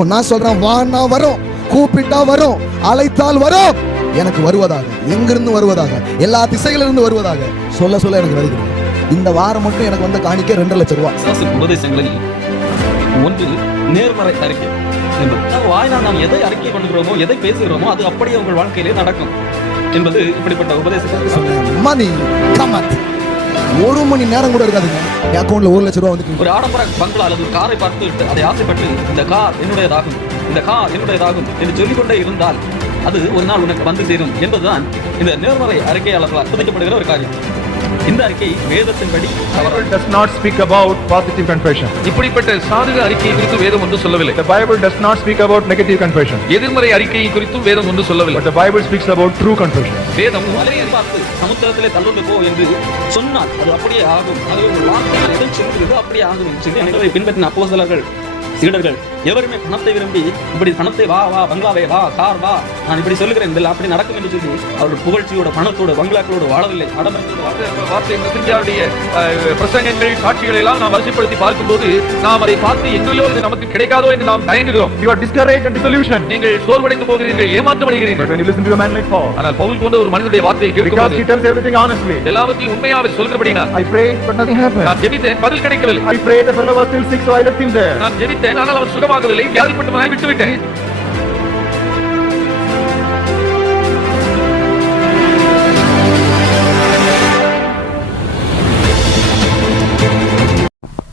நான் சொல்றேன், வானா வரும், கூப்பிட்டா வரும், அழைத்தால் வரும், எனக்கு வருவதாக, எங்கிருந்து வருவதாக, எல்லா திசைகளிலிருந்து வருவதாக சொல்ல சொல்ல எனக்கு வருகிறது. இந்த வாரம் மட்டும் எனக்கு வந்து காணிக்க 2 லட்சம் ரூபாய். உபதேசங்களில் ஒன்று நேர்மறை அறிக்கை என்பது, வாயினால் நாம் எதை அறிக்கை பண்ணுகிறோமோ, எதை பேசுகிறோமோ அது அப்படியே உங்கள் வாழ்க்கையிலே நடக்கும் என்பது இப்படிப்பட்ட உபதேசத்தை சொன்னேன். மணி கமத் 1 மணி நேரம் கூட இருக்காதுங்க, என் அக்கௌண்ட்ல 1 லட்சம் ரூபாய் வந்து. ஒரு ஆடம்பர பங்களா அல்லது காரை பார்த்து விட்டு அதை ஆசைப்பட்டு இந்த கார் என்னுடையதாகும், இந்த கார் என்னுடையதாகும் என்று சொல்லிக்கொண்டே இருந்தால் அது ஒரு நாள் உனக்கு வந்து சேரும் என்பதுதான் இந்த நேர்மறை அறிக்கையாளர்களால் புதைக்கப்படுகிற ஒரு காரியம். இந்த அறிக்கை வேதத்தின்படி does not speak about positive confession. இப்படிப்பட்ட சாதக அறிக்கையை குறித்து வேதம் ஒன்று சொல்லவில்லை. The Bible does not speak about negative confession. எதிர்மறை அறிக்கையை குறித்தும் வேதம் ஒன்று சொல்லவில்லை. But the Bible speaks about true confession. வேதம் அலையை பார்த்து சமுத்திரத்திலே தள்ளுண்டு போ என்று சொன்னால் அது அப்படியே ஆகும். அது ஒரு வார்த்தைகள் எதை சொல்கிறது அப்படியே ஆகும் என்று சொல்லி அனைவரை பின்பற்றின அப்போஸ்தலர்கள் சீடர்கள் எவருமே பணத்தை விரும்பி இப்படி பணத்தை வா வா பங்களாவே வா கார் வா நான் இப்படி சொல்லுகிறேன் இல்லை அப்படி நடக்கும் என்று சொல்லி அவர்கள் புகழ்ச்சியோட பணத்தோடு பங்களாக்களோடு வாழவில்லை. பிரசங்கங்கள் சாட்சிகளை எல்லாம் நாம் வரிசைப்படுத்தி பார்க்கும்போது நாம் அதை பார்த்து எங்கேயோ இது நமக்கு கிடைக்காதோ என்று நாம் தயங்குகிறோம். You are discouraged and disillusioned. நீங்கள் சோர்வடைந்து போகிறீர்கள், ஏமாற்றமடைகிறீர்கள். But when you listen to a man like Paul, ஆனால் பவுல் போன்ற ஒரு மனிதனுடைய வார்த்தையை because he கேட்கும்போது tells everything honestly, எல்லாவற்றையும் உண்மையாக சொல்கிறபடினால் I prayed but nothing happened. நான் ஜெபித்தேன், பதில் கிடைக்கவில்லை. I prayed, the fellow was still sick, so I left him there. நான் ஜெபித்தேன், ஆனால் அவன் சுகமாகவில்லை, வியாதிப்பட்டவனாய் விட்டுவிட்டேன்.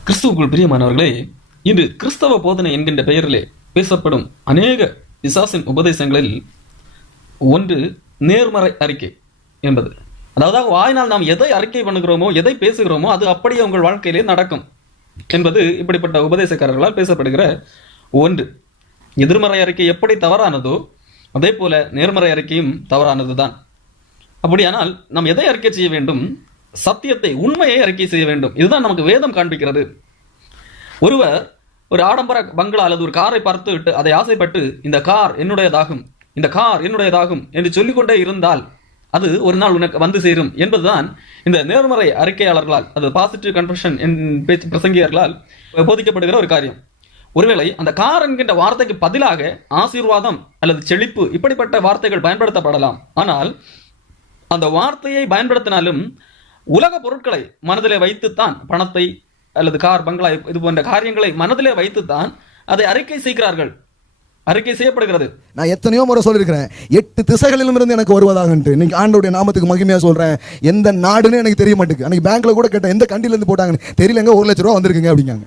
கிறிஸ்துவுக்குள் பிரியமானவர்களே, இன்று கிறிஸ்தவ போதனை என்கின்ற பெயரிலே பேசப்படும் அநேக பிசாசின் உபதேசங்களில் ஒன்று நேர்மறை அறிக்கை என்பது. அதாவது வாயினால் நாம் எதை அறிக்கை பண்ணுகிறோமோ, எதை பேசுகிறோமோ அது அப்படியே உங்கள் வாழ்க்கையிலே நடக்கும் என்பது இப்படிப்பட்ட உபதேசக்காரர்களால் பேசப்படுகிற ஒன்று. எதிர்மறை அறிக்கை எப்படி தவறானதோ அதே போல நேர்மறை அறிக்கையும் தவறானது தான். அப்படியானால் நாம் எதை அறிக்கை செய்ய வேண்டும்? சத்தியத்தை, உண்மையை அறிக்கை செய்ய வேண்டும். இதுதான் நமக்கு வேதம் காண்பிக்கிறது. ஒருவர் ஒரு ஆடம்பர பங்களா அல்லது ஒரு காரை பார்த்து விட்டு அதை ஆசைப்பட்டு இந்த கார் என்னுடையதாகும், இந்த கார் என்னுடையதாகும் என்று சொல்லிக்கொண்டே இருந்தால் அது ஒரு நாள் உனக்கு வந்து சேரும் என்பதுதான் இந்த நேர்மறை அறிக்கையாளர்களால், அது பாசிட்டிவ் கன்ஃபெஷன் பிரசங்கியர்களால் போதிக்கப்படுகிற ஒரு காரியம். ஒருவேளை அந்த கார் என்கின்ற வார்த்தைக்கு பதிலாக ஆசீர்வாதம் அல்லது செழிப்பு இப்படிப்பட்ட வார்த்தைகள் பயன்படுத்தப்படலாம். ஆனால் அந்த வார்த்தையை பயன்படுத்தினாலும் உலக பொருட்களை மனதிலே வைத்துத்தான், பணத்தை அல்லது கார் பங்களா இது போன்ற காரியங்களை மனதிலே வைத்துத்தான் அதை அறிக்கை செய்கிறார்கள், அறிக்கை செய்யப்படுகிறது. நான் எத்தனையோ முறை சொல்லியிருக்கிறேன், 8 திசைகளிலும் இருந்து எனக்கு வருவதாகன்ட்டு. இன்னைக்கு ஆண்டவருடைய நாமத்துக்கு மகிமையா சொல்றேன். எந்த நாடுன்னு எனக்கு தெரிய மாட்டேங்குது. அன்னைக்கு பேங்க்ல கூட கேட்டேன், எந்த கண்ட்ரில இருந்து போட்டாங்கன்னு தெரியலங்க, 1 லட்சம் ரூபா வந்திருக்குங்க அப்படிங்காங்க.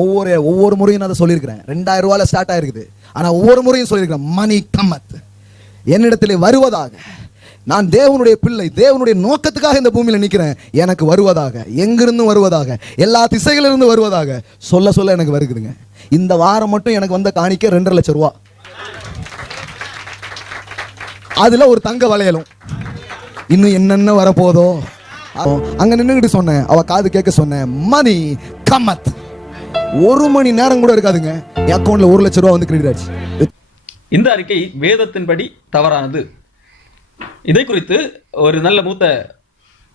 ஒவ்வொரு முறையும் நான் அதை சொல்லியிருக்கிறேன். 2000 ரூபாயில ஸ்டார்ட் ஆயிருக்குது. ஆனா ஒவ்வொரு முறையும் சொல்லியிருக்கிறேன், மணி கம்மத் என்னிடத்திலே வருவதாக. நான் தேவனுடைய பிள்ளை, தேவனுடைய நோக்கத்துக்காக இந்த பூமியில நிற்கிறேன். எனக்கு வருவதாக, எங்கிருந்து வருவதாக, எல்லா திசைகளிலிருந்து வருவதாக சொல்ல சொல்ல எனக்கு வருகுதுங்க. இந்த வாரம் மட்டும் எனக்கு வந்த காணிக்க 2 லட்சம் ரூபாய். அதுல ஒரு தங்க வளையலும், இன்னும் என்னென்ன வரப்போதோ. அங்க நின்றுகிட்டு சொன்னேன், அவ காது கேட்க சொன்னேன், மணி கம்மத் 1 மணி நேரம் கூட இருக்காதுங்க, என் அக்கௌண்ட்ல 1 லட்சம் ரூபாய் வந்து கிரெடிட் ஆச்சு. இந்த அறிக்கை வேதத்தின்படி தவறானது. இதை குறித்து ஒரு நல்ல மூத்த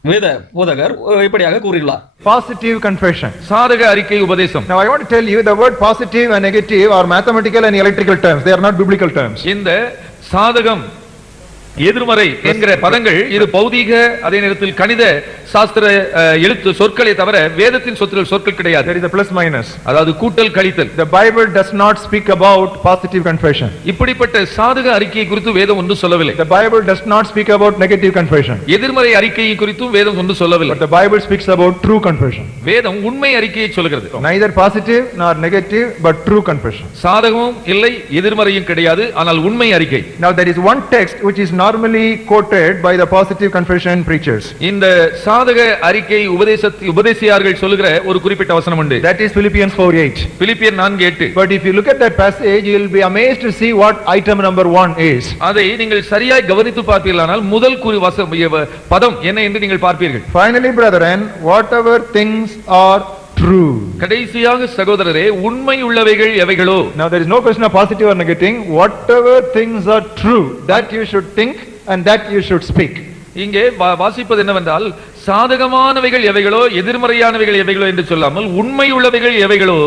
வேத போதகர் இப்படியாக கூறியுள்ளார். Positive confession. சாதக அறிக்கை உபதேசம். Now I want to tell you, the word positive and negative are mathematical and electrical terms. They are not biblical terms. இந்த சாதகம், எதிர்மறை என்கிற பதங்கள் இது பௌதீக அதே நேரத்தில் கணித சாஸ்திர எழுத்து சொற்களை தவிர வேதத்தின் சொற்கள் கிடையாது. There is a plus minus. அதாவது கூட்டல் கழித்தல். The Bible does not speak about positive confession. இப்படிப்பட்ட சாதக அறிக்கையை குறித்து வேதம் ஒன்று சொல்லவில்லை. The Bible does not speak about negative confession. எதிர்மறை அறிக்கையை குறித்தும் வேதம் ஒன்று சொல்லவில்லை. But the Bible speaks about true confession. வேதம் உண்மை அறிக்கையை சொல்கிறது. Neither positive nor negative but true confession. சாதகமும் இல்லை, எதிர்மறையும் கிடையாது, ஆனால் உண்மை அறிக்கை. Now there is one text which is normally quoted by the positive confession preachers. இந்த சாதக அறிக்கை உபதேசியார்கள் சொல்லுகிற ஒரு குறிப்பிட்ட வசனம் உண்டு. That is Philippians 4:8. பிலிப்பியர் 4:8. But if you look at that passage, you will be amazed to see what item number 1 is. அதை நீங்கள் சரியாய் கவனித்து பார்ப்பீர்களானால் முதல் பதம் என்ன என்று நீங்கள் பார்ப்பீர்கள். Finally, brethren, whatever things are true. கடைசியாக சகோதரரே, உண்மை உள்ளவைகள் எவைகளோ. Now there is no question of positive or negative. Whatever things are true, that you should think and that you should speak. இங்கே வாசிப்பது என்னவென்றால் சாதகமானவைகள் எவைகளோ எதிர்மறையானவைகள் எவைகளோ என்று சொல்லாமல் உண்மை உள்ளவைகள் எவைகளோ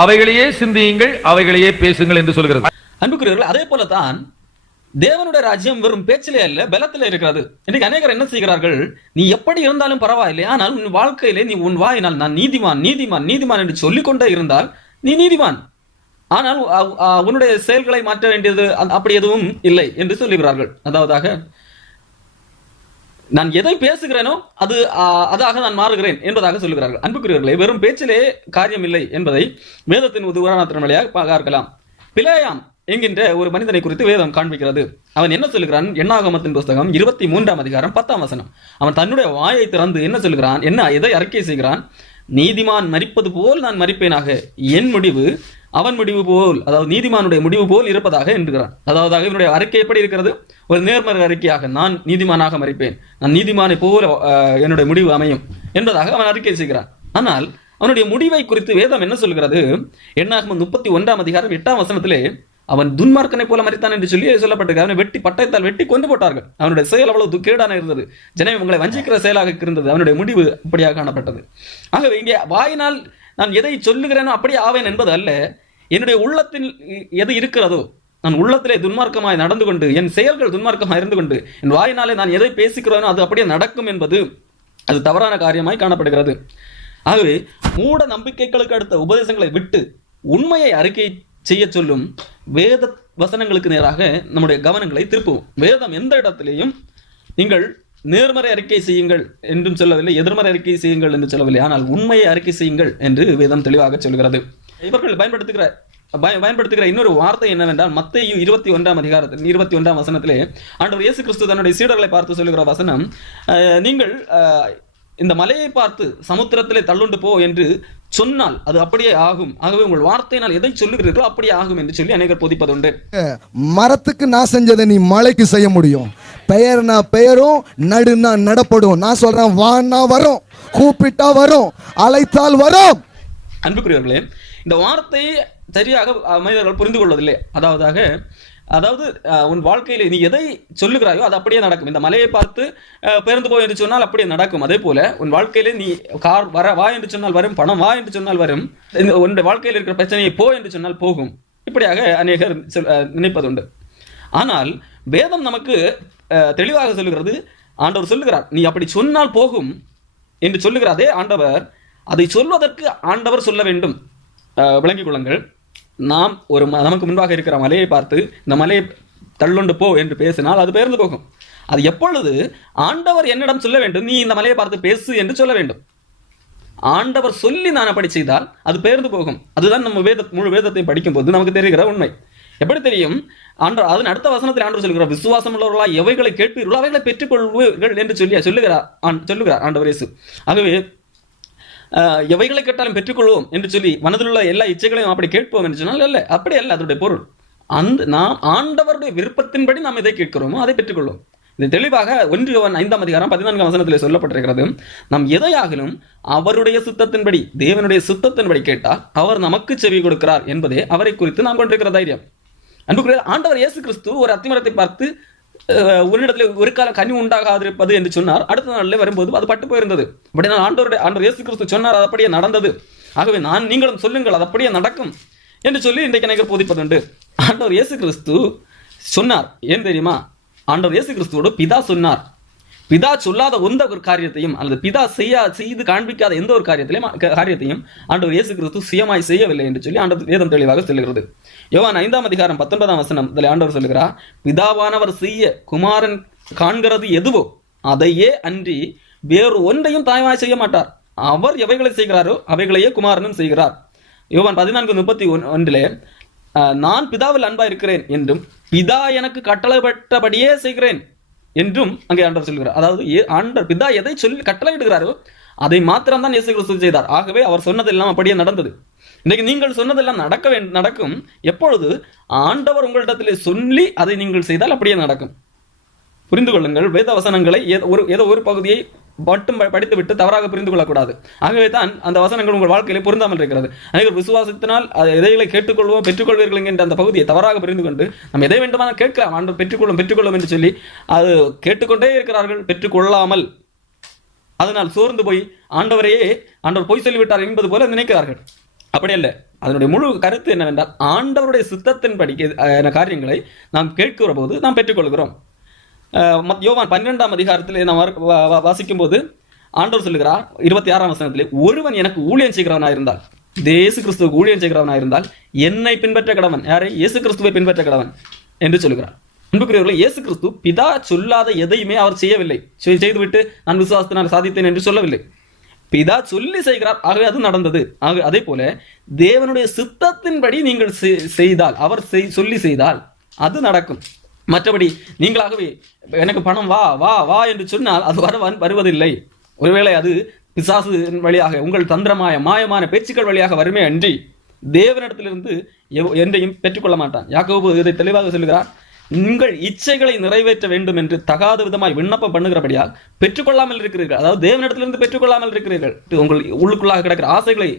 அவைகளையே சிந்தியுங்கள், அவைகளையே பேசுங்கள் என்று சொல்கிறது. அன்புக்குரியவர்கள், அதே போலதான் தேவனுடைய ராஜ்யம் வெறும் பேச்சிலே அல்ல, பலத்திலே இருக்கிறது. இன்னைக்கு அநேகர் என்ன செய்கிறார்கள்? நீ எப்படி இருந்தாலும் பரவாயில்லை, ஆனால் உன் வாழ்க்கையிலே நீ உன் வாயினால் நான் நீதிமான் நீதிமான் நீதிமான் என்று சொல்லிக்கொண்டே இருந்தால் நீ நீதிமான், ஆனால் உன்னுடைய செயல்களை மாற்ற வேண்டியது அப்படி எதுவும் இல்லை என்று சொல்லுகிறார்கள். அதாவதாக நான் எதை பேசுகிறேனோ அதாக நான் மாறுகிறேன் என்பதாக சொல்லுகிறார்கள். அன்புக்குரியவர்களே, வெறும் பேச்சிலே காரியம் இல்லை என்பதை வேதத்தின் உதாரணத்தின் வழியாக பார்க்கலாம். பிலேயாம் என்கின்ற ஒரு மனிதனை குறித்து வேதம் காண்பிக்கிறது. அவன் என்ன சொல்லுகிறான்? எண்ணாகமத்தின் புஸ்தகம் 23ஆம் அதிகாரம் 10ஆம் வசனம். அவன் தன்னுடைய வாயை திறந்து என்ன சொல்லுகிறான்? எதை அறிக்கை செய்கிறான்? நீதிமான் மரிப்பது போல் நான் மரிப்பேனாக, என் முடிவு அவன் முடிவு போல், அதாவது நீதிமானுடைய முடிவு போல் இருப்பதாக என்கிறான். அதாவது இவனுடைய அறிக்கை எப்படி இருக்கிறது? ஒரு நேர்மறை அறிக்கையாக, நான் நீதிமானாக மரிப்பேன், நான் நீதிமானை போல என்னுடைய முடிவு அமையும் என்பதாக அவன் அறிக்கை செய்கிறான். ஆனால் அவனுடைய முடிவை குறித்து வேதம் என்ன சொல்கிறது? எண்ணாகமம் 31ஆம் அதிகாரம் 8ஆம் வசனத்திலே அவன் துன்மார்க்கனை போல மரித்தான் என்று சொல்லி சொல்லப்பட்டிருக்க. அவனை பட்டயத்தால் வெட்டி கொண்டு போட்டார்கள். அவனுடைய செயல் அவ்வளவு கேடான இருந்தது. ஜனமே உங்களை வஞ்சிக்கிற செயலாக இருந்தது. அவனுடைய முடிவு அப்படியாக காணப்பட்டது. ஆகவே இங்கே வாயினால் நான் எதை சொல்லுகிறேனோ அப்படியே ஆவேன் என்பது அல்ல, என்னுடைய உள்ளத்தில் எது இருக்கிறதோ, நான் உள்ளத்திலே துன்மார்க்கமாய் நடந்து கொண்டு, என் செயல்கள் துன்மார்க்கமாய் இருந்து கொண்டு, என் வாயினாலே நான் எதை பேசுகிறேனோ அது அப்படியே நடக்கும் என்பது அது தவறான காரியமாய் காணப்படுகிறது. ஆகவே மூட நம்பிக்கைகளுக்கு அடுத்த உபதேசங்களை விட்டு உண்மையை அறிக்கை செய்ய சொல்லும் வேத வசனங்களுக்கு நேராக நம்முடைய கவனங்களை திருப்புவோம். வேதம் எந்த இடத்திலேயும் நீங்கள் நேர்மறை அறிக்கை செய்யுங்கள் என்றும் சொல்லவில்லை, எதிர்மறை அறிக்கை செய்யுங்கள் என்று சொல்லவில்லை, ஆனால் உண்மையை அறிக்கை செய்யுங்கள் என்று வேதம் தெளிவாக சொல்கிறது. இவர்கள் பயன்படுத்துகிற இன்னொரு வார்த்தை என்னவென்றால், மத்தேயு 21ஆம் அதிகாரத்தில் 21ஆம் வசனத்திலே ஆண்டவர் இயேசு கிறிஸ்து தன்னுடைய சீடர்களை பார்த்து சொல்லுகிற வசனம், நீங்கள் இந்த மலையை பார்த்து சமுத்திரத்திலே தள்ளுண்டு போ என்று சொன்னால் அது அப்படியே ஆகும், ஆகவே உங்கள் வார்த்தையினால் எதை சொல்லுகிறீர்களோ அப்படியே ஆகும் என்று சொல்லி அநேகர் போதிப்பதுண்டு. மரத்துக்கு நான் செஞ்சதை நீ மலைக்கு செய்ய முடியும். பெயர்னா பெயரும், நடுனா நடப்படும். நான் சொல்றேன், வான்னா வரும், கூப்பிட்டா வரும், அழைத்தால் வரும். அன்புக்குரியவர்களே, இந்த வார்த்தை சரியாக மனிதர்கள் புரிந்து கொள்வதில்லை. அதாவது உன் வாழ்க்கையில் நீ எதை சொல்லுகிறாயோ அது அப்படியே நடக்கும். இந்த மலையை பார்த்து பேருந்து போ என்று சொன்னால் அப்படியே நடக்கும். அதே போல உன் வாழ்க்கையில நீ கார் வா என்று சொன்னால் வரும், பணம் வா என்று சொன்னால் வரும், உன்னுடைய வாழ்க்கையில் இருக்கிற பிரச்சனையை போ என்று சொன்னால் போகும். இப்படியாக அநேகர் நினைப்பதுண்டு. ஆனால் வேதம் நமக்கு தெளிவாக சொல்லுகிறது. ஆண்டவர் சொல்லுகிறார், நீ அப்படி சொன்னால் போகும் என்று சொல்லுகிற அதே ஆண்டவர் அதை சொல்வதற்கு ஆண்டவர் சொல்ல வேண்டும். விளங்கிக் கொள்ளுங்கள், நாம் நமக்கு முன்பாக இருக்கிற மலையை பார்த்து இந்த மலையை தள்ளுண்டு போ என்று பேசினால் அது பெயர்ந்து போகும். அது எப்பொழுது ஆண்டவர் என்னிடம் சொல்ல வேண்டும், நீ இந்த மலையை பார்த்து பேசு என்று சொல்ல வேண்டும். ஆண்டவர் சொல்லி நான் அப்படி செய்தால் அது பெயர்ந்து போகும். அதுதான் நம்ம முழு வேதத்தை படிக்கும் போது நமக்கு தெரிகிற உண்மை. எப்படி தெரியும்? அதன் அடுத்த வசனத்தில் ஆண்டவர் சொல்லுகிறார், விசுவாசம் உள்ளவர்களா எவைகளை கேட்பீர்களோ அவைகளை பெற்றுக்கொள்வீர்கள் என்று சொல்லுகிறார் ஆண்டவர் இயேசு. ஆகவே எவைகளை கேட்டாலும் பெற்றுக்கொள்வோம் என்று சொல்லி மனதில் உள்ள எல்லா இச்சைகளையும் அப்படி கேட்போம் என்று சொன்னால் அல்ல, அப்படி அல்ல. அதனுடைய பொருள் நாம் ஆண்டவருடைய விருப்பத்தின்படி நாம் எதை கேட்கிறோமோ அதை பெற்றுக்கொள்வோம். இது தெளிவாக 1 யோவான் 5ஆம் அதிகாரம் 14ஆம் வசனத்தில் சொல்லப்பட்டிருக்கிறது. நாம் எதையாகிலும் அவருடைய சித்தத்தின்படி, தேவனுடைய சித்தத்தின்படி கேட்டால் அவர் நமக்கு செவி கொடுக்கிறார் என்பதே அவரை குறித்து நாம் கொண்டிருக்கிற தைரியம். அன்புக்குரிய ஆண்டவர் இயேசு கிறிஸ்து ஒரு அத்திமரத்தை பார்த்து உன்னிடத்தில் ஒரு கால கனி உண்டாகாதிருப்பது என்று சொன்னார். அடுத்த நாளில் வரும்போது அது பட்டு போயிருந்தது. அப்படின்னா ஆண்டவர் இயேசு கிறிஸ்து சொன்னார், அது அப்படியே நடந்தது. ஆகவே நீங்களும் சொல்லுங்கள், அது அப்படியே நடக்கும் என்று சொல்லி இன்றைக்கு எனக்கு போதிப்பதுண்டு. ஆண்டவர் இயேசு கிறிஸ்து சொன்னார். ஏன் தெரியுமா? ஆண்டவர் இயேசு கிறிஸ்துவோடு பிதா சொன்னார். பிதா சொல்லாத எந்த ஒரு காரியத்தையும் அல்லது பிதா செய்து காண்பிக்காத எந்த ஒரு காரியத்தையும் ஆண்டவர் இயேசு கிறிஸ்து சுயமாய் செய்யவில்லை என்று சொல்லி ஆண்டவர் வேதம் தெளிவாக சொல்லுகிறது. யோவான் 5ஆம் அதிகாரம் 19ஆம் வசனம் ஆண்டவர் சொல்லுகிறார், பிதாவானவர் செய்ய குமாரன் காண்கிறது எதுவோ அதையே அன்றி வேறு ஒன்றையும் தாய்மாய் செய்ய மாட்டார். அவர் எவைகளை செய்கிறாரோ அவைகளையே குமாரனும் செய்கிறார். யோவான் 14:31 நான் பிதாவில் அன்பா இருக்கிறேன் என்றும் பிதா எனக்கு கட்டளைப்பட்டபடியே செய்கிறேன் என்றும் அங்கே ஆண்டவர் சொல்கிறார். அதாவது ஆண்டவர் பிதா எதை சொல்லி கட்டளையிடுகிறாரோ அதை மாத்திரம் தான் இயேசு கிறிஸ்து செய்தார். ஆகவே அவர் சொன்னதெல்லாம் அப்படியே நடந்தது. இன்னைக்கு நீங்கள் சொன்னதெல்லாம் நடக்கும். எப்பொழுது ஆண்டவர் உங்களிடத்திலே சொல்லி அதை நீங்கள் செய்தால் அப்படியே நடக்கும். புரிந்து கொள்ளுங்கள், வேத வசனங்களை ஏதோ ஒரு பகுதியை மட்டும் படித்து விட்டு தவறாக புரிந்து கொள்ளக்கூடாது. ஆகவே தான் அந்த வசனங்கள் உங்கள் வாழ்க்கையிலே பொருந்தாமல் இருக்கிறது. அனைவரும் விசுவாசத்தினால் எதைகளை கேட்டுக்கொள்வோம் பெற்றுக்கொள்வீர்கள் என்கின்ற அந்த பகுதியை தவறாக புரிந்து கொண்டு நம்ம எதை வேண்டுமானால் கேட்கலாம், ஆண்டவர் பெற்றுக்கொள்ளும் என்று சொல்லி அது கேட்டுக்கொண்டே இருக்கிறார்கள், பெற்றுக்கொள்ளாமல் அதனால் சோர்ந்து போய் ஆண்டவர் பொய் சொல்லிவிட்டார் என்பது போல நினைக்கிறார்கள். அப்படி அல்ல. அதனுடைய முழு கருத்து என்னவென்றால், ஆண்டவருடைய சித்தத்தின்படி காரியங்களை நாம் கேட்கிற போது நாம் பெற்றுக்கொள்கிறோம். யோவான் 12ஆம் அதிகாரத்தில் நாம் வாசிக்கும் போது ஆண்டவர் சொல்லுகிறார் 26ஆம் வசனத்திலே, ஒருவன் எனக்கு ஊழியம் செய்கிறவனாயிருந்தால், இயேசு கிறிஸ்துவுக்கு ஊழியம் செய்கிறவனாயிருந்தால் என்னை பின்பற்ற கடவன். யாரை? இயேசு கிறிஸ்துவை பின்பற்ற கடவன் என்று சொல்லுகிறார். அன்புக்குரியவர்களே, இயேசு கிறிஸ்து பிதா சொல்லாத எதையுமே அவர் செய்யவில்லை. செய்துவிட்டு நான் விசுவாசத்தினால் சாதித்தேன் என்று சொல்லவில்லை. பிதா சொல்லி செய்கிறார், ஆகவே அது நடந்தது. அதே போல தேவனுடைய சித்தத்தின்படி நீங்கள் செய்தால், அவர் சொல்லி செய்தால் அது நடக்கும். மற்றபடி நீங்களாகவே எனக்கு பணம் வா வா வா என்று சொன்னால் அது வருவதில்லை. ஒருவேளை அது பிசாசு வழியாக, உங்கள் மாயமான பேச்சுக்கள் வழியாக வருமே அன்றி தேவனிடத்திலிருந்து எந்தையும் பெற்றுக்கொள்ள மாட்டான். யாக்கோபு இதை தெளிவாக சொல்லுகிறார், உங்கள் இச்சைகளை நிறைவேற்ற வேண்டும் என்று தகாத விதமாய் விண்ணப்பம் பண்ணுகிறபடியால் பெற்றுக்கொள்ளாமல் இருக்கிறீர்கள். அதாவது தேவனிடத்திலிருந்து பெற்றுக்கொள்ளாமல் இருக்கிறீர்கள். உங்கள் உள்ளுக்குள்ளாக கிடக்கிற ஆசைகளை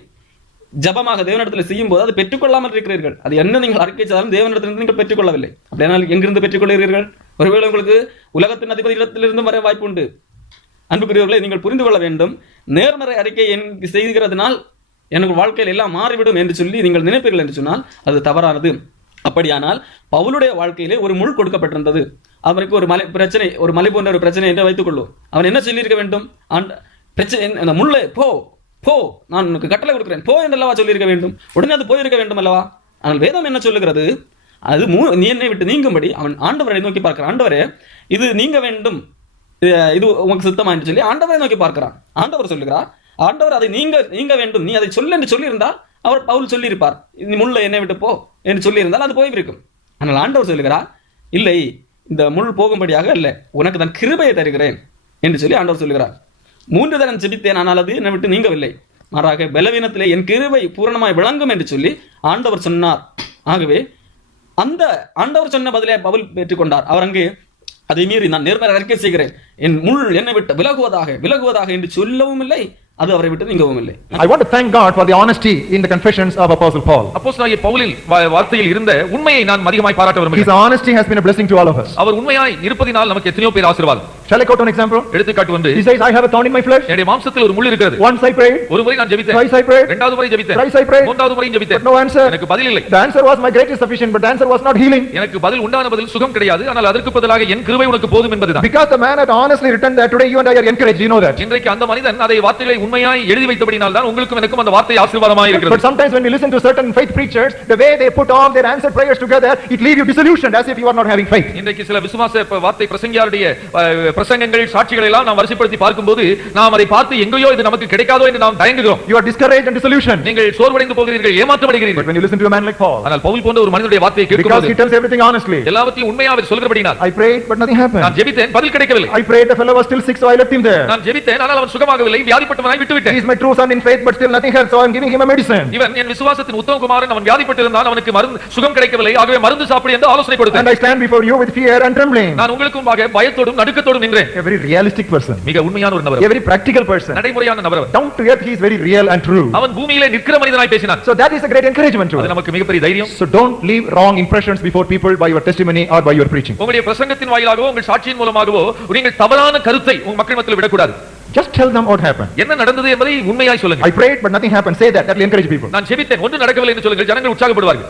ஜபமாக தேவனிடத்தில் செய்யும் போது அது பெற்றுக்கொள்ளாமல் இருக்கிறீர்கள். அது என்ன நீங்கள் அறிக்கை செய்தாலும் தேவனிடத்திலிருந்து நீங்கள் பெற்றுக்கொள்ளவில்லை. அப்படியானால் எங்கிருந்து பெற்றுக்கொள்கிறீர்கள்? ஒருவேளை உங்களுக்கு உலகத்தின் அதிபதியிடத்திலிருந்து வர வாய்ப்பு உண்டு. அன்புக்குரியவர்களை நீங்கள் புரிந்து கொள்ள வேண்டும். நேர்மறை அறிக்கை செய்கிறதுனால் எனக்கு வாழ்க்கையில் எல்லாம் மாறிவிடும் என்று சொல்லி நீங்கள் நினைப்பீர்கள் என்று சொன்னால் அது தவறானது. அப்படியானால் பவுலுடைய வாழ்க்கையிலே ஒரு முள் கொடுக்கப்பட்டிருந்தது. அவனுக்கு ஒரு மலை போன்ற ஒரு பிரச்சனை என்று வைத்துக் கொள்ளும். அவன் என்ன சொல்லியிருக்க வேண்டும்? அந்த முள்ளை போ, நான் உனக்கு கட்டளை கொடுக்கிறேன், போ என்றல்லவா சொல்லியிருக்க வேண்டும். உடனே அது போயிருக்க வேண்டும் அல்லவா? ஆனால் வேதம் என்ன சொல்லுகிறது? அது நீ என்னை விட்டு நீங்கும்படி அவன் ஆண்டவரை நோக்கி பார்க்கிறான். ஆண்டவரே, இது நீங்க வேண்டும், இது உனக்கு சித்தமா என்று சொல்லி ஆண்டவரை நோக்கி பார்க்கிறான். ஆண்டவர் சொல்லுகிறார், ஆண்டவர் அதை நீங்க வேண்டும், நீ அதை சொல்லு என்று சொல்லியிருந்தால் அவர் பவுல் சொல்லியிருப்பார், நீ முள்ள என்னை விட்டு போ என்று சொல்லியிருந்தால் அது போயிருக்கும். ஆனால் ஆண்டவர் சொல்லுகிறார், இல்லை, இந்த முள் போகும்படியாக அல்ல, உனக்கு நான் கிருபையை தருகிறேன் என்று சொல்லி ஆண்டவர் சொல்லுகிறார். 3 தரம் ஜெபித்தேன், ஆனால் அது என்னை விட்டு நீங்கவில்லை. மாறாக பலவீனத்திலே என் கிருபை பூரணமாய் விளங்கும் என்று சொல்லி ஆண்டவர் சொன்னார். ஆகவே அந்த ஆண்டவர் சொன்ன பதிலே பவுல் பெற்றுக்கொண்டார். அவர் அங்கே அதை மீறி நான் நேர்மறை அறிக்கை செய்கிறேன், என் முள் என்னை விட்டு விலகுவதாக என்று சொல்லவும் இல்லை, அது அவரை விட்டு நீங்கவும் இல்லை. I want to thank God for the honesty in the confessions of Apostle Paul. அப்போஸ்தலனாகிய பவுலின் வார்த்தையில் இருந்த உண்மையை நான் அதிகமாய் பாராட்ட His விரும்புகிறேன். honesty has been a blessing to all of us. அவர் உண்மையாய் இருப்பதினால் நமக்கு எத்தனையோ பேர் ஆசீர்வாதம். Shall I quote an example? எடுத்துக்காட்டு ஒன்று. He says, I have a thorn in my flesh. என்னுடைய மாம்சத்தில் ஒரு முள் இருக்கிறது. Once I prayed, ஒரு முறை நான் ஜெபித்தேன். twice I prayed, இரண்டாவது முறை ஜெபித்தேன். thrice I prayed, மூன்றாவது முறை ஜெபித்தேன். but no answer. எனக்கு பதில் இல்லை. The answer was my grace is sufficient, but the answer was not healing. எனக்கு பதில் உண்டான பதில் சுகம் கிடையாது, ஆனால் அதற்கு பதிலாக என் கிருபை உனக்கு போதும் என்பதுதான். Because the man had honestly written that, today you and I are encouraged, you know that. இன்றைக்கு அந்த மனிதன் அதை வார்த்தைகளை உண்மையாய் எழுதி வைத்தபடியால் தான் உங்களுக்கும் எனக்கும் அந்த வார்த்தை ஆசீர்வாதமாய் But இருக்கிறது. sometimes when we listen to certain faith preachers, the way they put all their answered prayers together, it leaves you disillusioned as if you are not having faith. இன்றைக்கு சில விசுவாச வார்த்தை பிரசங்கியாருடைய பிரசங்கங்கள் சாட்சிகளை எல்லாம் நாம் வரிசைப்படுத்தி பார்க்கும்போது நாம் அதை பார்த்து எங்கேயோ இது நமக்கு கிடைக்காதோ என்று நாம் தயங்குகிறோம். You are discouraged and disillusioned. நீங்கள் சோர்வடைந்து போகிறீர்கள், ஏமாற்றப்படுகிறீர்கள். But when you listen to a man like Paul, ஆனால் பவுல் போன்ற ஒரு மனிதனுடைய வார்த்தையை because கேட்கும்போது he tells everything honestly, எல்லாவற்றையும் உண்மையாக சொல்கிறபடியால், I prayed but nothing happened. நான் ஜெபித்தேன், பதில் கிடைக்கவில்லை. I prayed, the fellow was still sick, so I left him there. நான் ஜெபித்தேன், ஆனால் அவன் சுகமாகவில்லை, வியாதிப்பட்டவனாய் He விட்டுவிட்டேன். is my true son in faith, but still nothing helps, so I am giving him a medicine. இவன் என் விசுவாசத்தின் உத்தமகுமாரன், அவன் வியாதிப்பட்டிருந்தான், அவனுக்கு சுகம் கிடைக்கவில்லை, ஆகவே மருந்து சாப்பிடு என்று ஆலோசனை And கொடுத்தேன். I stand before you with fear and trembling. நான் உங்களுக்கு முன்பாக பயத்தோடும் நடுக்கத்தோடும் நின்றேன். A very realistic person, மிக உண்மையான ஒரு நபர், a very practical person, நடைமுறையான நபர். down to earth. He is very real and true. அவன் பூமியிலே நிற்கிற மனிதனாய் பேசினான். So that is a great encouragement to அது us. நமக்கு மிகப்பெரிய தைரியம். So don't leave wrong impressions before people by your testimony or by your preaching. உங்களுடைய பிரசங்கத்தின் வாயிலாகவோ உங்கள் சாட்சியின் மூலமாகவோ நீங்கள் தவறான கருத்தை உங்கள் மக்கள் மத்தியில் விடக்கூடாது. Just tell them what happened. என்ன நடந்தது என்பதை உண்மையாய் சொல்லுங்கள். I prayed but nothing happened. Say that. That will encourage people. நான் ஜெபித்தேன், ஒன்றும் நடக்கவில்லை என்று சொல்லுங்கள், ஜனங்கள் உற்சாகப்படுவார்கள்.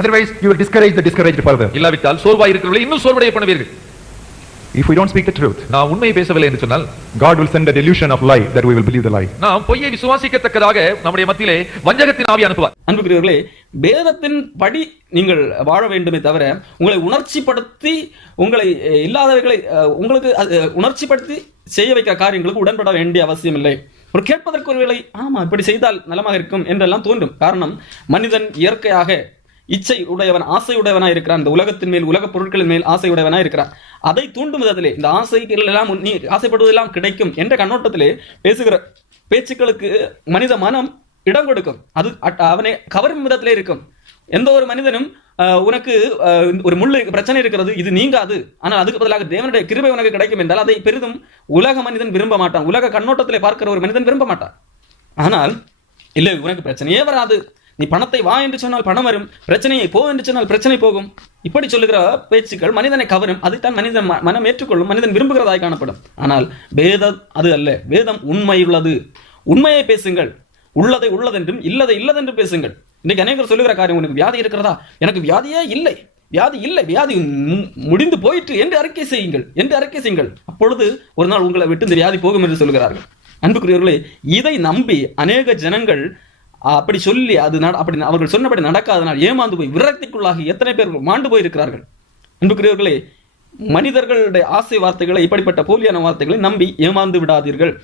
Otherwise you will discourage the discouraged further. இல்லாவிட்டால் சோர்வாய் இருக்கிறவர்களை இன்னும் சோர்வடைய பண்ணுவீர்கள். If we don't speak the truth, நான் உண்மையை பேசவில்லை என்று சொன்னால் God will send a delusion of lie that we will believe the lie. நாம் பொய்யை விசுவாசிக்கத்தக்கதாக நம்முடைய மத்தியிலே வஞ்சகத்தின் ஆவி அனுப்புவார். அன்புக்குரியவர்களே, வேதத்தின் படி நீங்கள் வாழ வேண்டுமே தவிர உங்களை உணர்ச்சிப்படுத்தி உங்களை இல்லாதவைகளை உங்களுக்கு உணர்ச்சிப்படுத்தி செய்ய வைக்கிற காரியங்களுக்கு உடன்பட வேண்டிய அவசியம் இல்லை. ஒரு கேட்பதற்கு ஒருவேளை ஆமா இப்படி செய்தால் நலமாக இருக்கும் என்றெல்லாம் தோன்றும். காரணம், மனிதன் இயற்கையாக இச்சை உடையவன், ஆசை உடையவனாய் இருக்கிறான். இந்த உலகத்தின் மேல், உலக பொருட்களின் மேல் ஆசை உடையவனாய் இருக்கிறான். அதை தூண்டும் விதத்திலே இந்த ஆசைகள் எல்லாம் நீ ஆசைப்படுவதெல்லாம் கிடைக்கும் என்ற கண்ணோட்டத்திலே பேசுகிற பேச்சுக்களுக்கு மனித மனம் இடம் கொடுக்கும். அது அவனை கவரும் விதத்திலே இருக்கும். எந்த ஒரு மனிதனும் உனக்கு ஒரு முள்ளு பிரச்சனை இருக்கிறது, இது நீங்காது, ஆனால் அதுக்கு பதிலாக தேவனுடைய கிருபை உனக்கு கிடைக்கும் என்றால் அதை பெரிதும் உலக மனிதன் விரும்ப மாட்டான். உலக கண்ணோட்டத்திலே பார்க்கிற ஒரு மனிதன் விரும்ப மாட்டான். ஆனால் இல்லை, உனக்கு பிரச்சனையே வராது, நீ பணத்தை வா என்று சொன்னால் பணம் வரும், பிரச்சனையை போ என்று சொன்னால் பிரச்சனை போகும். இப்படி சொல்லுகிற பேச்சுக்கள் மனிதனை கவரும். அதைத்தான் மனிதன் மனம் ஏற்றுக்கொள்ளும், மனிதன் விரும்புகிறதாய் காணப்படும். ஆனால் வேதம் அது அல்ல. வேதம் உண்மை உள்ளது. உண்மையை பேசுங்கள், உள்ளதை உள்ளதென்றும் இல்லதை இல்லதென்றும் பேசுங்கள். இன்னைக்கு அநேகர் சொல்லுகிற காரியம், உனக்கு வியாதி இருக்கிறதா? எனக்கு வியாதியே இல்லை, வியாதி இல்லை, வியாதி முடிந்து போயிற்று என்று அறிக்கை செய்யுங்கள். அப்பொழுது ஒரு நாள் உங்களை விட்டு இந்த வியாதி போகும் என்று சொல்கிறார்கள். அன்புக்குரியவர்களே, இதை நம்பி அநேக ஜனங்கள் அப்படி சொல்லி அப்படி அவர்கள் சொன்னபடி நடக்காதனால் ஏமாந்து போய் விரக்திக்குள்ளாகி எத்தனை பேர் மாண்டு போயிருக்கிறார்கள். அன்புக்குரியவர்களே, மனிதர்களுடைய ஆசை வார்த்தைகளை, இப்படிப்பட்ட போலியான வார்த்தைகளை நம்பி ஏமாந்து விடாதீர்கள்.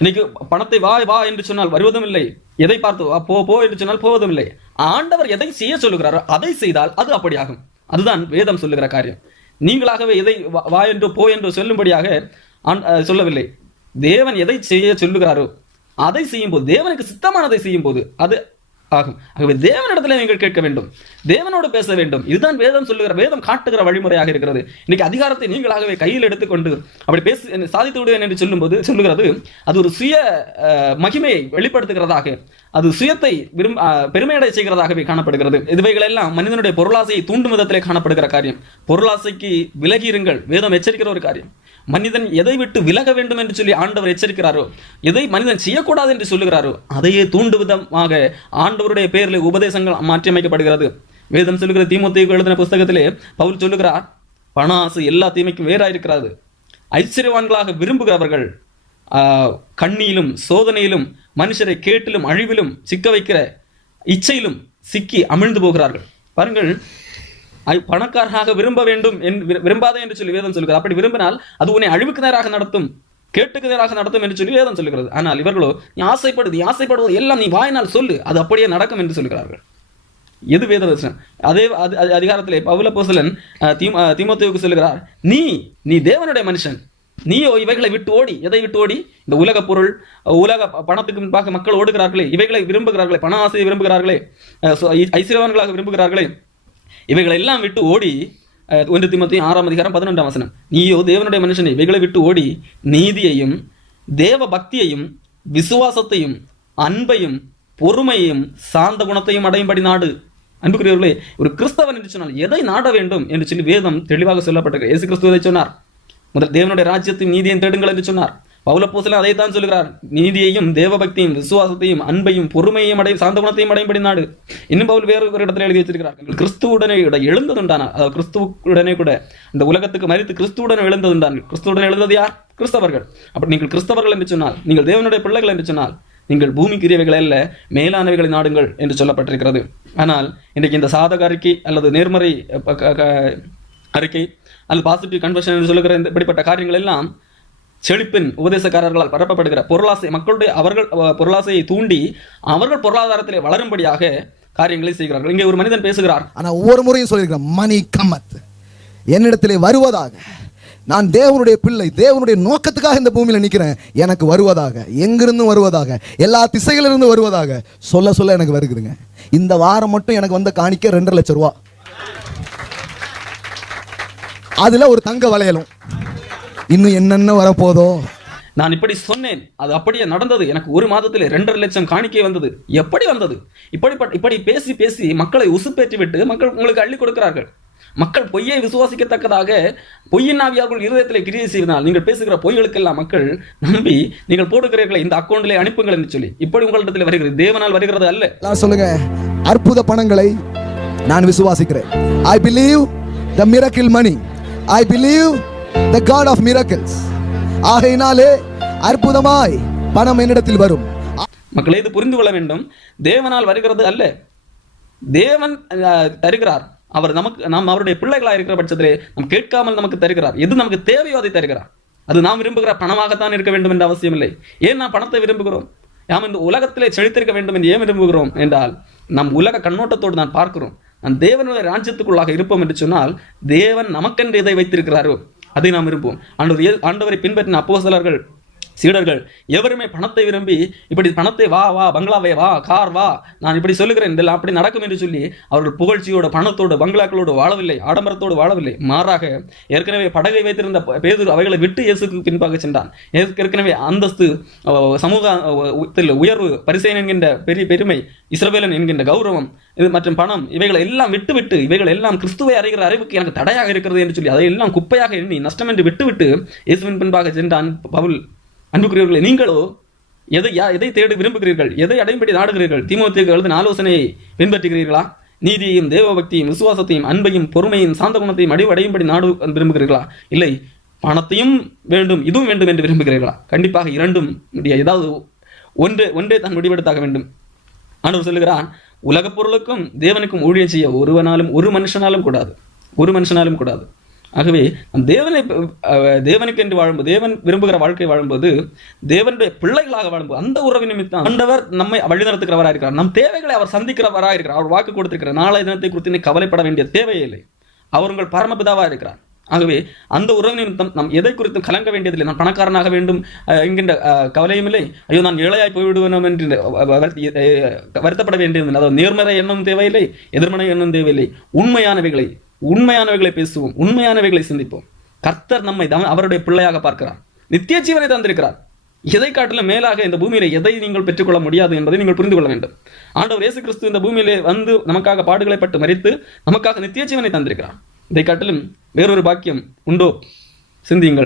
இன்னைக்கு பணத்தை வா வா என்று சொன்னால் வருவதும் இல்லை, எதை பார்த்து போ என்று சொன்னால் போவதும் இல்லை. ஆண்டவர் எதை செய்ய சொல்லுகிறாரோ அதை செய்தால் அது அப்படியாகும். அதுதான் வேதம் சொல்லுகிற காரியம். நீங்களாகவே எதை வா என்று போ என்று சொல்லும்படியாக சொல்லவில்லை. தேவன் எதை செய்ய சொல்லுகிறாரோ அதை செய்யும் போது, தேவனுக்கு சித்தமானதை செய்யும் போது அது ஆகும். ஆகவே தேவனிடத்தில் நீங்கள் கேட்க வேண்டும், தேவனோடு பேச வேண்டும். இதுதான் வேதம் சொல்லுகிற, வேதம் காட்டுகிற வழிமுறையாக இருக்கிறது. இன்னைக்கு அதிகாரத்தை நீங்களாகவே கையில் எடுத்துக்கொண்டு அப்படி பேசி சாதித்து விடுவேன் என்று சொல்லுகிறது, அது ஒரு சுய மகிமையை வெளிப்படுத்துகிறதாக, அது சுயத்தை பெருமையடை செய்கிறதாகவே காணப்படுகிறது. இதுவைகளெல்லாம் மனிதனுடைய பொருளாசையை தூண்டும் விதத்திலே காணப்படுகிற காரியம். பொருளாசைக்கு விலகி இருங்கள், வேதம் எச்சரிக்கிற ஒரு காரியம். மனிதன் எதை விட்டு விலக வேண்டும் என்று சொல்லி ஆண்டவர் எச்சரிக்கிறாரோ, எதை மனிதன் செய்யக்கூடாது என்று சொல்லுகிறாரோ அதையே தூண்டு விதமாக ஆண்டவருடைய பெயரில் உபதேசங்கள் மாற்றியமைக்கப்படுகிறது. வேதம் சொல்லுகிற தீமோத்தேயுக்கு எழுதின புஸ்தகத்திலே பவுல் சொல்லுகிறார், பண ஆசை எல்லா தீமைக்கும் வேறாயிருக்கிறது. ஐஸ்வர்யவான்களாக விரும்புகிறவர்கள் கண்ணியிலும் சோதனையிலும் மனுஷரை கேட்டிலும் அழிவிலும் சிக்க வைக்கிற இச்சையிலும் சிக்கி அமிழ்ந்து போகிறார்கள். பாருங்கள், பணக்காரனாக விரும்ப வேண்டும் விரும்பாதே என்று சொல்லி வேதம் சொல்லுகிறது. அப்படி விரும்பினால் அது உன்னை அழிவுக்கு நேராக நடத்தும், கேட்டுக்கு நேராக நடத்தும் என்று சொல்லி வேதம் சொல்லுகிறது. ஆனால் இவர்களோ, நீ ஆசைப்படுவது எல்லாம் நீ வாயினால் சொல்லு, அது அப்படியே நடக்கும் என்று சொல்கிறார்கள். எது வேத வசனம்? அதே அதிகாரத்திலே பவுல் அப்போஸ்தலன் தீமோத்தேயுவுக்கு சொல்லுகிறார், நீ தேவனுடைய மனுஷன், நீயோ இவைகளை விட்டு ஓடி. எதை விட்டு ஓடி? இந்த உலக பொருள், உலக பணத்துக்கு முன்பாக மக்கள் ஓடுகிறார்களே, இவைகளை விரும்புகிறார்களே, பண ஆசையை விரும்புகிறார்களே, ஐஸ்வர்யவான்களாக விரும்புகிறார்களே, இவைகளை எல்லாம் விட்டு ஓடி 1 தீமோத்தேயு 6:11 நீயோ தேவனுடைய மனுஷனை இவைகளை விட்டு ஓடி நீதியையும் தேவ பக்தியையும் விசுவாசத்தையும் அன்பையும் பொறுமையையும் சாந்த குணத்தையும் அடையும்படி நாடு. அன்புக்குரியவர்களே, ஒரு கிறிஸ்தவன் என்று சொன்னால் எதை நாட வேண்டும் என்று சொல்லி வேதம் தெளிவாக சொல்லப்பட்டிருக்கிறது. இயேசு கிறிஸ்து இதை சொன்னார், முதல் தேவனுடைய ராஜ்யத்தையும் நீதியையும் தேடுங்கள் என்று சொன்னார். பவுல் அப்போஸ்தலன் அதைத்தான் சொல்கிறார், நீதியையும் தேவபக்தியும் விசுவாசத்தையும் அன்பையும் பொறுமையையும் சாந்த குணத்தையும் அடையும்படி நாடு. இன்னும் பவுல் வேறு ஒரு இடத்துல எழுதி வச்சிருக்கிறார், கிறிஸ்துவுடனே எழுந்ததுண்டான, அதாவது கிறிஸ்துவுடனே கூட இந்த உலகத்துக்கு மரித்து கிறிஸ்துவுடன் எழுந்ததுண்டான். கிறிஸ்துவுடன் எழுந்தது யார்? கிறிஸ்தவர்கள். அப்படி நீங்கள் கிறிஸ்தவர்கள் என்று சொன்னால், நீங்கள் தேவனுடைய பிள்ளைகள் என்று சொன்னால், நீங்கள் பூமிக்குரியவைகள் அல்ல மேலானவைகளை நாடுங்கள் என்று சொல்லப்பட்டிருக்கிறது. ஆனால் இன்றைக்கு இந்த சாதக அறிக்கை அல்லது நேர்மறை அறிக்கை அல்லது பாசிட்டிவ் கன்வர்ஷன் என்று சொல்லுகிற இந்த இப்படிப்பட்ட காரியங்கள் எல்லாம் செழிப்பின் உபதேசக்காரர்களால் பரப்பப்படுகிற பொருளாசை, மக்களுடைய அவர்கள் பொருளாசையை தூண்டி அவர்கள் பொருளாதாரத்திலே வளரும்படியாக காரியங்களை செய்கிறார்கள். இங்கே ஒரு மனிதன் பேசுகிறார், ஆனா ஒவ்வொரு முறையும் சொல்லியிருக்கிறேன், மணி கம்மத் என்னிடத்திலே வருவதாக, நான் தேவனுடைய பிள்ளை, தேவனுடைய நோக்கத்துக்காக இந்த பூமியில நிக்கிறேன், எனக்கு வருவதாக, எங்கிருந்து வருவதாக, எல்லா திசைகளிலிருந்து வருவதாக சொல்ல எனக்கு வருகுதுங்க. இந்த வாரம் மட்டும் எனக்கு வந்த காணிக்க 2.5 லட்சம் ரூபா, அதுல ஒரு தங்க வளையலும், இன்னும் என்னென்ன வரப்போதோ. நான் இப்படி சொன்னேன், அது அப்படியே நடந்தது. எனக்கு 1 மாதத்திலே 2.5 லட்சம் காணிக்கை வந்தது. எப்படி வந்தது? இப்படி பேசி மக்களை உசுப்பேற்றி விட்டு மக்கள் உங்களுக்கு அள்ளி கொடுக்கிறார்கள். மக்கள் பொய்யை விசுவாசிக்கத்தக்கதாக பொய்யின் ஆவியார்கள் இருதயத்திலே கிரியை செய்வதால் நீங்கள் பேசுகிற பொய்களுக்கெல்லாம் மக்கள் நம்பி நீங்கள் போடுகிறீர்களே இந்த அக்கௌண்ட்டிலே அனுப்புங்கள் என்று சொல்லி இப்படி உங்களிடத்தில் வருகிறது. தேவனால் வருகிறது அல்ல. சொல்லுங்க, அற்புத பணங்களை நான் விசுவாசிக்கிறேன். I believe the miracle money. I believe the God of miracles. ஆகையினாலே அற்புதமாய் பணம் என்னிடத்தில் வரும். மக்களை இது புரிந்து கொள்ள வேண்டும். தேவனால் வருகிறது அல்ல, தேவன் தருகிறார். அவர் நாம் அவருடைய பிள்ளைகளாக இருக்கிற பட்சத்திலே நாம் கேட்காமல் நமக்கு தருகிறார். எது நமக்கு தேவையோ அதை தருகிறார். அது நாம் விரும்புகிற பணமாகத்தான் இருக்க வேண்டும் என்ற அவசியம் இல்லை. ஏன் நாம் பணத்தை விரும்புகிறோம்? நாம் இந்த உலகத்திலே செழித்திருக்க வேண்டும் என்று ஏன் விரும்புகிறோம் என்றால், நம் உலக கண்ணோட்டத்தோடு நான் பார்க்கிறோம். நான் தேவனுடைய ராஜ்யத்துக்குள்ளாக இருப்போம் என்று சொன்னால், தேவன் நமக்கென்று எதை வைத்திருக்கிறாரோ அதை நாம் விரும்புவோம். ஆண்டவரை பின்பற்றின அப்போஸ்தலர்கள் சீடர்கள் எவருமே பணத்தை விரும்பி இப்படி பணத்தை வா வா பங்களாவை வா கார் வா நான் இப்படி சொல்லுகிறேன் இதெல்லாம் அப்படி நடக்கும் என்று சொல்லி அவர்கள் புகழ்ச்சியோடு பணத்தோடு பங்களாக்களோடு வாழவில்லை, ஆடம்பரத்தோடு வாழவில்லை. மாறாக ஏற்கனவே படகை வைத்திருந்த பேதுரு அவைகளை விட்டு இயேசுக்கு பின்பாக சென்றான். ஏற்கனவே அந்தஸ்து, சமூகத்தில் உயர்வு, பரிசேயன் என்கின்ற பெருமை, இஸ்ரவேலன் என்கின்ற கௌரவம், இது மற்றும் பணம், இவைகளை எல்லாம் விட்டுவிட்டு இவைகள் எல்லாம் கிறிஸ்துவை அறிகிற அறிவுக்கு எனக்கு தடையாக இருக்கிறது என்று சொல்லி அதையெல்லாம் குப்பையாக எண்ணி நஷ்டம் என்று விட்டுவிட்டு இயேசுவின் பின்பாக சென்றான் பவுல். அன்புக்குரியவர்களே, நீங்களோ எதை தேடி விரும்புகிறீர்கள்? எதை அடையும்படி நாடுகிறீர்கள்? தீமோத்தேயுக்கு எழுதின ஆலோசனையை பின்பற்றுகிறீர்களா? நீதியையும் தேவபக்தியும் விசுவாசத்தையும் அன்பையும் பொறுமையும் சாந்த குணத்தையும் அடையும்படி நாடு விரும்புகிறீர்களா? இல்லை, பணத்தையும் வேண்டும் இதுவும் வேண்டும் என்று விரும்புகிறீர்களா? கண்டிப்பாக இரண்டும் முடியாது. ஏதாவது ஒன்றே தான் முடிவெடுத்தாக வேண்டும். ஆண்டவர் சொல்லுகிறான், உலகப் பொருளுக்கும் தேவனுக்கும் ஊழியம் செய்ய ஒரு மனுஷனாலும் கூடாது. ஆகவே தேவனுக்கு என்று வாழும்போது, தேவன் விரும்புகிற வாழ்க்கை வாழும்போது, தேவனுடைய பிள்ளைகளாக வாழும்போது, அந்த உறவு நிமித்தம் ஆண்டவர் நம்மை வழிநடத்துகிறவராக இருக்கிறார். நம் தேவைகளை அவர் சந்திக்கிறவராக இருக்கிறார். அவர் வாக்கு கொடுத்திருக்கிறார். நாளைய தினத்தை குறித்து கவலைப்பட வேண்டிய தேவையே இல்லை. அவர் உங்கள் பரமபிதாவாக இருக்கிறார். ஆகவே அந்த உறவு நிமித்தம் நாம் எதை குறித்தும் கலங்க வேண்டியதில்லை. நான் பணக்காரனாக வேண்டும் என்கின்ற கவலையும் இல்லை. ஐயோ நான் ஏழையாய் போய்விடுவேன் என்று வருத்தப்பட வேண்டியது. அதாவது நேர்மறை எண்ணம் தேவையில்லை, எதிர்மறை எண்ணம் தேவையில்லை. உண்மையானவைகளை பேசுவோம், உண்மையானவைகளை சிந்திப்போம். கர்த்தர் நம்மை அவருடைய பிள்ளையாக பார்க்கிறார். நித்திய ஜீவனை தந்திருக்கிறார். எதை காட்டிலும் மேலாக இந்த பூமியில எதை நீங்கள் பெற்றுக்கொள்ள முடியாது என்பதை நீங்கள் புரிந்து கொள்ள வேண்டும். ஆண்டவர் இயேசு கிறிஸ்து இந்த பூமியிலே வந்து நமக்காக பாடுகளை பட்டு மரித்து நமக்காக நித்திய ஜீவனை தந்திருக்கிறார். இதை காட்டிலும் வேறொரு பாக்கியம் உண்டோ? சிந்தியுங்கள்.